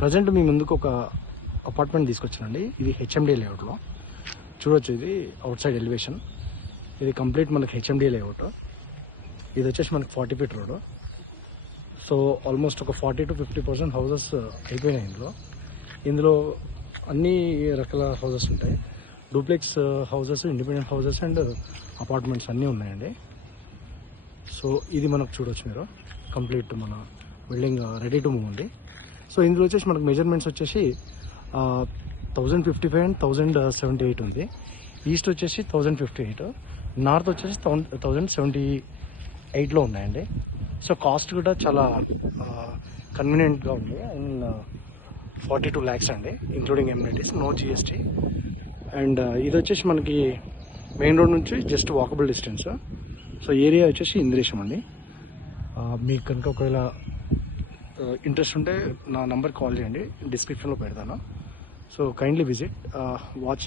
Present మీ ముందుకు ఒక apartment తీసుకొచ్చానండి. ఇది హెచ్ఎండి లేఅవుట్లో చూడొచ్చు. ఇది అవుట్ సైడ్ ఎలివేషన్. ఇది కంప్లీట్ మనకి హెచ్ఎండి లేఅవుట్. ఇది వచ్చేసి మనకి 40 feet రోడ్. సో ఆల్మోస్ట్ ఒక 40 to 50% హౌసెస్ అయిపోయినాయి. ఇందులో అన్ని రకాల హౌసెస్ ఉంటాయి. Duplex houses, independent houses and apartments అన్నీ ఉన్నాయండి. సో ఇది మనకు చూడొచ్చు మీరు. కంప్లీట్ మన బిల్డింగ్ రెడీ టు మూవ్ ఉంది. సో ఇందులో వచ్చేసి మనకు మెజర్మెంట్స్ వచ్చేసి 1055 అండ్ 1078 ఉంది. ఈస్ట్ వచ్చేసి 1058, నార్త్ వచ్చేసి 1078లో ఉన్నాయండి. సో కాస్ట్ కూడా చాలా కన్వీనియంట్గా ఉంది. అండ్ 42 lakhs అండి, including amenities, no GST. And ఇది వచ్చేసి మనకి మెయిన్ రోడ్ నుంచి just walkable distance. So area వచ్చేసి ఇంద్రేశం అండి. మీకు కనుక ఒకవేళ ఇంట్రెస్ట్ ఉంటే నా నంబర్ కాల్ చేయండి, డిస్క్రిప్షన్లో పెడతాను. So kindly visit, watch.